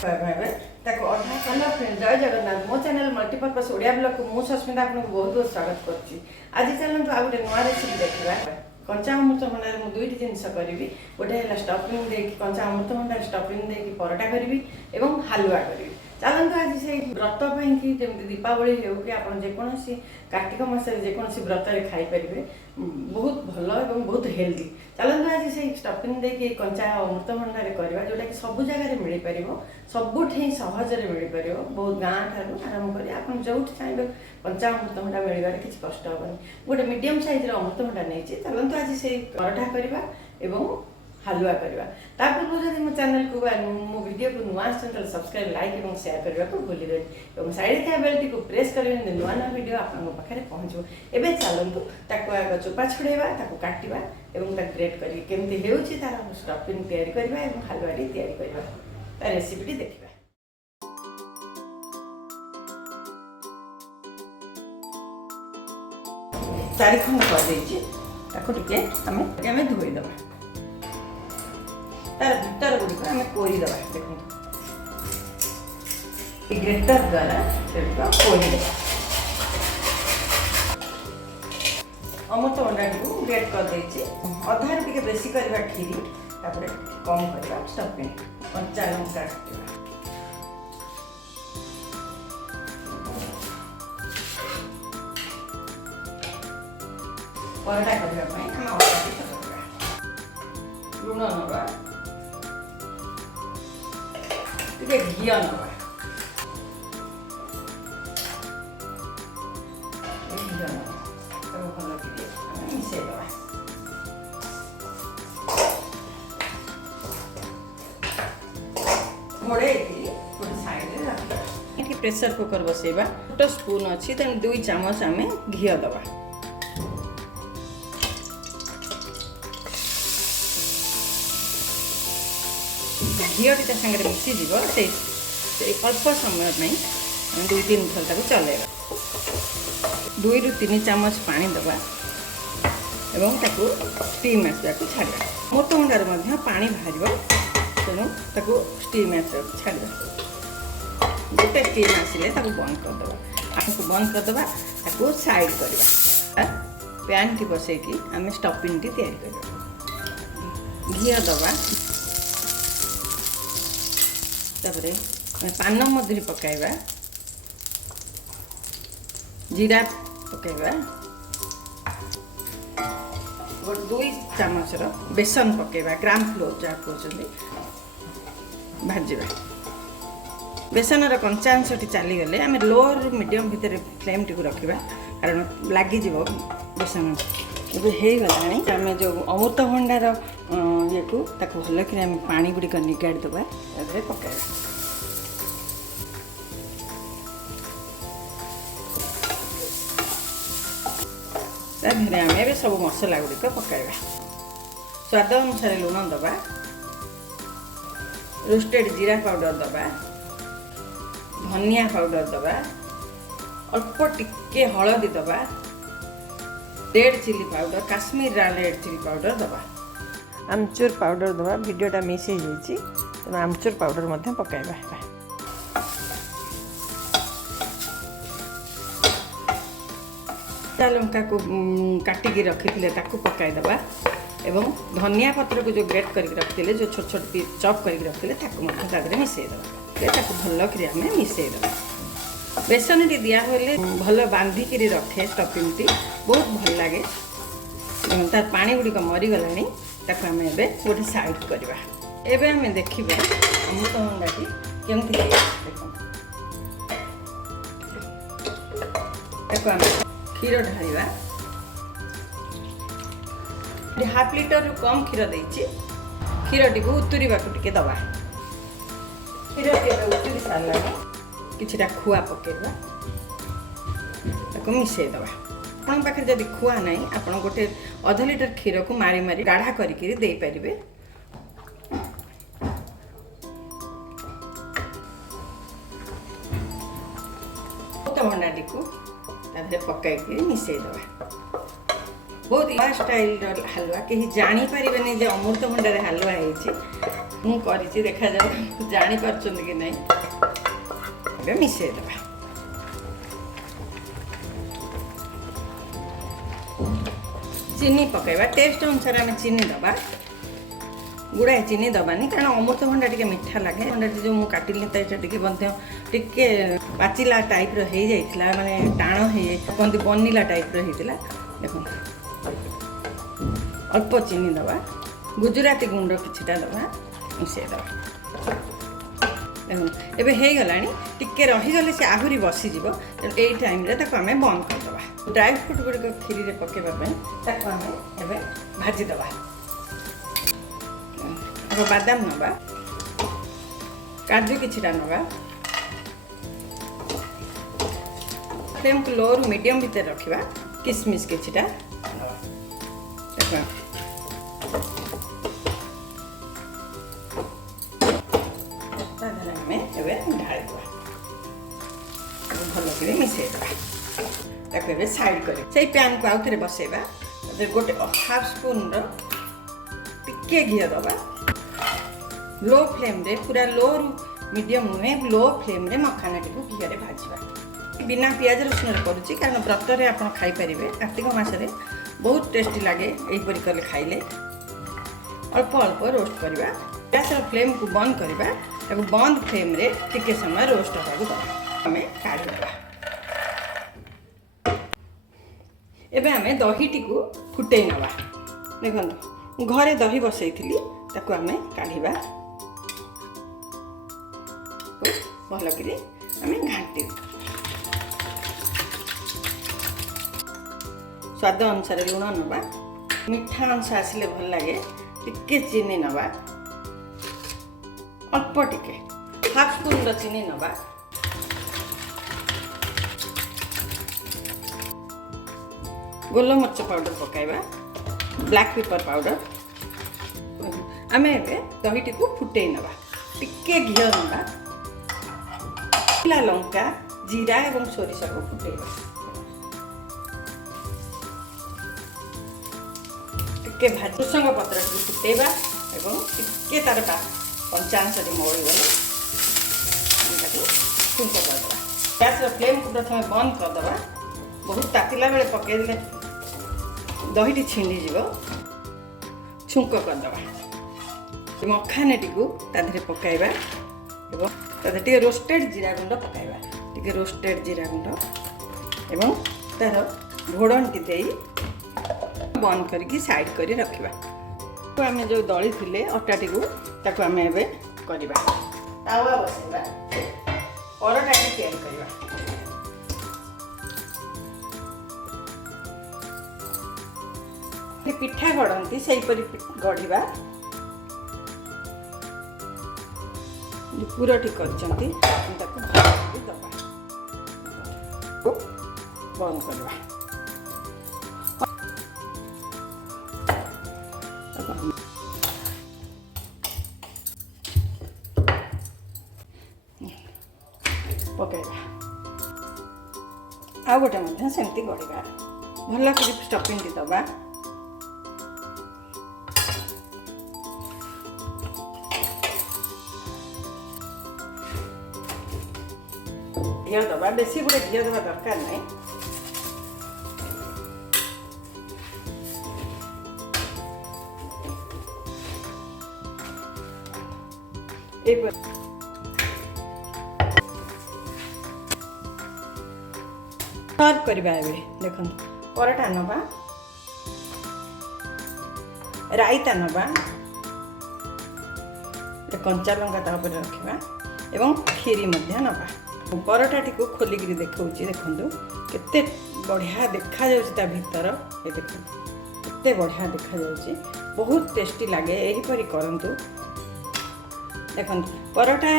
अधा कला फ्रेंड जय जगन्नाथ मो चैनल मल्टीपर्पस ओडिया ब्लॉग को मु सस्मिता आपको बहुत बहुत स्वागत करछि। आज चलंतु आ गोटे नुआ रेसिपी देखिबा। कंचा अमृतभंडा मु दुईटी जिनिस करिवि। गोटे है स्टफिंग देकी कंचा अमृतभंडा स्टफिंग देकी परोटा करिवि एवं हलवा करिवि। चलंतु आज से व्रत पई कि जेमति दीपावली हेउ कि आपण जे कोनोसी कार्तिक मास रे जे कोनोसी व्रत रे खाई परिबे बहुत भलो एवं बहुत हेल्दी। चलंतु आज से स्टफिंग देकी कंचा अमृतभंडा रे करबा जोटा कि सब जगह रे मिली परिबो, सबुठी सहज रे मिली परिबो। बहुत गाँ ठारू आरंभ करी आपण जोठी चाइबे कंचा अमृतभंडा मिलबार किछि कष्ट होबनी। गोटे मीडियम साइज रे अमृतभंडा नेछि। चलंतु आज से परोठा करबा एवं हलवा करवा। तापूर्व जदि मो चैनल को मो वीडियो को नुआ चैनल सब्सक्राइब लाइक और शेयर करबा को भूलिबे और साइड था बेल टी को प्रेस करबे नुआ नुआ वीडियो आपन पाखरे पहुंचो। एबे चलंतु ताको आग चोपा छुड़ेबा ताको काटिबा एवं ता ग्रेट करी केमति हेउची तार स्टफिंग तयारी करबा एवं हलवा री तयारी करबा ता रेसिपी टी देखिबा। चारि खंड कर देछि ताको टिके हमें धोई दबा। तार भीतर गुड़िक आम कोरी दबा। देखो ग्रेटर द्वारा कोरी दबा। अमृतभंडा को ग्रेट कर देछि। अधार टिके बेसी करबा खीरी तापर कम करबा स्टफिंग कंचा लंका काटिबा। परोटा करबा पई हम ऑर्डर करबा। लूण नबा घी नवा भल मिसई दवा। घोड़े गोटे साइड रखा। प्रेशर कुकर बसेबा। गोटे स्पून अच्छी तेना 2 चामच आम घी दवा। घीटी सागर मिसीज अल्प समय 2-3 थर चलेगा। 2 ରୁ 3 चामच पानी दबा एवं ताकू स्टीम आसवा छाड़ा। अमृतभंडार पानी बाहर तेणु ताकू स्टीम आसवा छाड़ा। गोटे स्टीम आसिले ताकू बंद करदे। आपको बंद करदे ताकू साइड करवा। पैन टी बसैकी आम स्टफिंग टी तैयारी करवा। घी दबा तापरे पान मधुरी पकाइबा। जीरा पकाइबा। 2 चामच बेसन पकाइबा। ग्राम फ्लोर जहाँ कहते भाजवा। बेसन कंचा अंश चलीगले आम लोअर मीडियम भितर फ्लेम टी रखा कारण लगिज बेसन। ये होगा आम जो अमृतभंडार ये को भल कि पानी गुड़िक निगाड़ दबा पकाइबा। आम सब मसला गुड़िक पकाइबा। स्वाद अनुसार लुण दबा। रोस्टेड जीरा पाउडर दबा। धनिया पाउडर दबा। अल्प टिके हलदी दबा। Red chilli powder Kashmir red chilli powder दबा। आमचूर पाउडर दबा। वीडियोटा मिस हो जाइए तेना आमचूर पाउडर पकाइबा। लंका को काटिकी रखी पकाई दबा एवं धनिया पत्र को जो ग्रेट करके रखते जो छोट छोट पीस चॉप करके रखते मिसई दबा। भल कि मिसई दबा। बेसन टी दिया होले भल बांधिक रखे स्टफिंग टी बहुत भल लगे। तार पानी गुड़िक मरीगलानी ताको आम ए गोटे साइड करवा। एबे आम देखिबा अमृतभंडा टी केमति ताको आम क्षीर ढालिबा। 1/2 लीटर रु कम क्षीर देछि। क्षीर टी को उतुरीबा को टिके दबा। क्षीर टी उतुरी सारला किछटा खुआ पकेबा ताको मिसई दबा। आपन पाखे जदि खुआ नहीं आपन गोटे 1/2 लीटर क्षीर को मारी मारी गाढ़ा करिके दे परिबे। अमृतभंडा टी को पकाई मिसई दबा। बहुत नया स्टाइल हलवा कहीं जानी पारे जे अमृतभंडार हलवा है ମୁଁ କରିଛି ଦେଖାଯାଉ ଜାଣିପାରୁଛନ୍ତି କି ନାହିଁ। ଏବେ ମିଶାଇ ଦେବା। ଚିନି ପକାଇବା, ଟେଷ୍ଟ ଅନୁସାରେ ଆମେ ଚିନି ଦେବା। ଗୁଡ଼ାଏ ଚିନି ଦେବାନି କାରଣ ଅମୃତଭଣ୍ଡା ଟିକେ ମିଠା ଲାଗେ। ଭଣ୍ଡାଟି ଯେଉଁ ମୁଁ କାଟିଲି ସେଇଟା ଟିକେ ମଧ୍ୟ ଟିକେ ପାଚିଲା ଟାଇପ୍ର ହେଇଯାଇଥିଲା, ମାନେ ଟାଣ ହେଇ କହନ୍ତି ବନିଲା ଟାଇପ୍ର ହେଇଥିଲା। ଦେଖନ୍ତୁ ଅଳ୍ପ ଚିନି ଦେବା, ଗୁଜୁରାତି ଗୁଣ୍ଡ କିଛିଟା ଦେବା, ମିଶାଇ ଦେବା। ଦେଖନ୍ତୁ ଏବେ ହେଇଗଲାଣି। ଟିକେ ରହିଗଲେ ସେ ଆହୁରି ବସିଯିବ। ଏଇ ଟାଇମ୍ରେ ତାକୁ ଆମେ ବନ୍ଦ କରିଦେବା। ଡ୍ରାଏ ଫ୍ରୁଟ୍ ଗୁଡ଼ିକ କ୍ଷୀରିରେ ପକାଇବା ପାଇଁ ତାକୁ ଆମେ ଏବେ ଭାଜିଦେବା। ଆଗ ବାଦାମ ନେବା, କାଜୁ କିଛିଟା ନେବା। ଫ୍ଲେମ୍କୁ ଲୋରୁ ମିଡ଼ିୟମ୍ ଭିତରେ ରଖିବା। କିସମିସ୍ କିଛିଟା ନେବା। ଦେଖ ତା ଦେହରେ ଆମେ ଏବେ ଢାଳିଦେବା, ଭଲକରି ମିଶାଇଦେବା। ତାକୁ ଏବେ ସାଇଡ଼୍ କରି ସେଇ ପ୍ୟାନ୍କୁ ଆଉ ଥରେ ବସାଇବା। ଗୋଟେ ହାଫ୍ ସ୍ପୁନ୍ର ଟିକେ ଘିଅ ଦେବା। लो फ्लेम रे, पूरा लो रु मीडियम नुहे, लो फ्लेम रे मखानाटी को घी भाजवा। बिना पियाज रसुन करुच्ची कारण व्रत रे आप खाई पारिबे। कार्तिक मासरे बहुत टेस्टी लगे यहीपरि कले खाइले। अल्प अल्प रोस्ट करवा। गैस फ्लेम को बंद करवा। ताको बंद फ्लेम रे टिके समय रोस्ट होगा दवा। आमे काढ़ी देबा। एबे आमे दहीटी को फुटै नवा। देखंतु घरे दही बसैथिली, ताको आमे काढ़ीबा। भल करी आमे घांटी स्वाद अनुसार लुण नवा। मीठा अंश आसिले भल लगे टिके चीनी नवा, अल्प टिके हाफ स्पून चीनी नवा। गोलमरीच पाउडर पकाइबा, ब्लैक पेपर पाउडर। आमे एबे दहीटी को फुटै नवा। टिके घी नवा, लंका, जीरा एवं सोरिष को फुटैबा। टिके भृषंग पत्र को फुटैबा एवं टिके तार पंचांशटी मौड़ी गले छुंक करदेबा। गैस फ्लेम को प्रथम बंद करदेबा। बहुत तातिला बेले पकईदे दहीटी छिंडी जीव। छुंक करदेबा। मखानाटी को ताधरे पकाइबा एवं ताधरे टिके रोस्टेड जीरा गुंड पकाइबा। टिके रोस्टेड जीरा गुंड एवं तार घोड़नटी देई बंद करके साइड करी रखिबा। तो आमे जो दली थिले अटाटी को ताको आमे एबे करिबा। तावा बसेबा, परोटाटी तैयार करिबा। पिठा गढ़ती से गढ़ा पूरा ठीक कर बंद करवा। पकईवा आ गोटे सेमती गढ़ा भल कर स्टफिंग दबा। घी दबा, बेसी गुड़े घी दबा दरकार नहीं। सर्व करबा। एबे देखंतु परोटा नबा, रायता नबा, कंचा लंका ता ऊपर रखिबा एवं खीरी मध्य नबा। परोटाटी को खोलिक देखौछि। देखंतु केते बढ़िया देखा जाउछि ता भीतर। ए देखंतु केते बढ़िया देखा जाउछि, बहुत टेस्टी लागे। एही परि करंतु देखो परोटा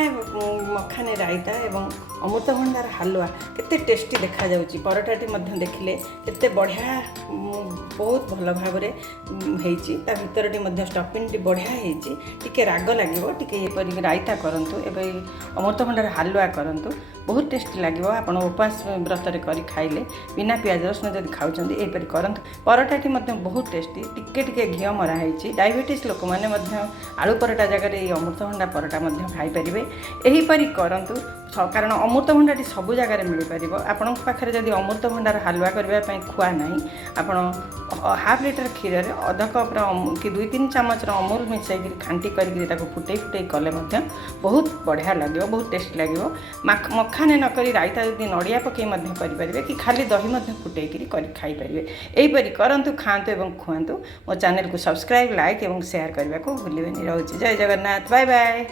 मखाने रायता एवं अमृतभंडार हलवा केते टेस्टी देखा जाउची परोटाटी मध्य देखिले केते बढ़िया बहुत भल भाव होईची ता भितरटी मध्य स्टफिंगटी बढ़िया होईची टिके राग लागिवो टिके एपरि रायता करंतु एबे अमृतभंडार हलवा करंतु बहुत टेस्टी लागिवो आपण उपास व्रत रे करी खाइले बिना प्याज रसुण जदि खाउचंदी एपरि करंतु परोटाटी मध्य बहुत टेस्टी टिके टिके घी मरा होईची डायबिटीज लोक माने मध्य आलू परोटा जगह ये अमृतभंडा परोटा मध्य खाई परिबे एहीपरि करंतु कारण अमृतभंडाटी सबु जगह मिल पार आपण पाखे जदि अमृतभंडार हलवा करने खुआ ना आपण हाफ लिटर क्षीर में अध कप कि 2-3 चामच अमूल मिसाई खांटी कर फुटे फुटे कले बहुत बढ़िया लगे बहुत टेस्ट लगे मखाने नक रायता जब नड़िया पकई करें कि खाली दही फुटे खाई पारे यहीपरि करूँ खातु और खुआतु मो चैनल को सब्सक्राइब लाइक और शेयर करने को भूलें। रोचे जय जगन्नाथ बाय बाय।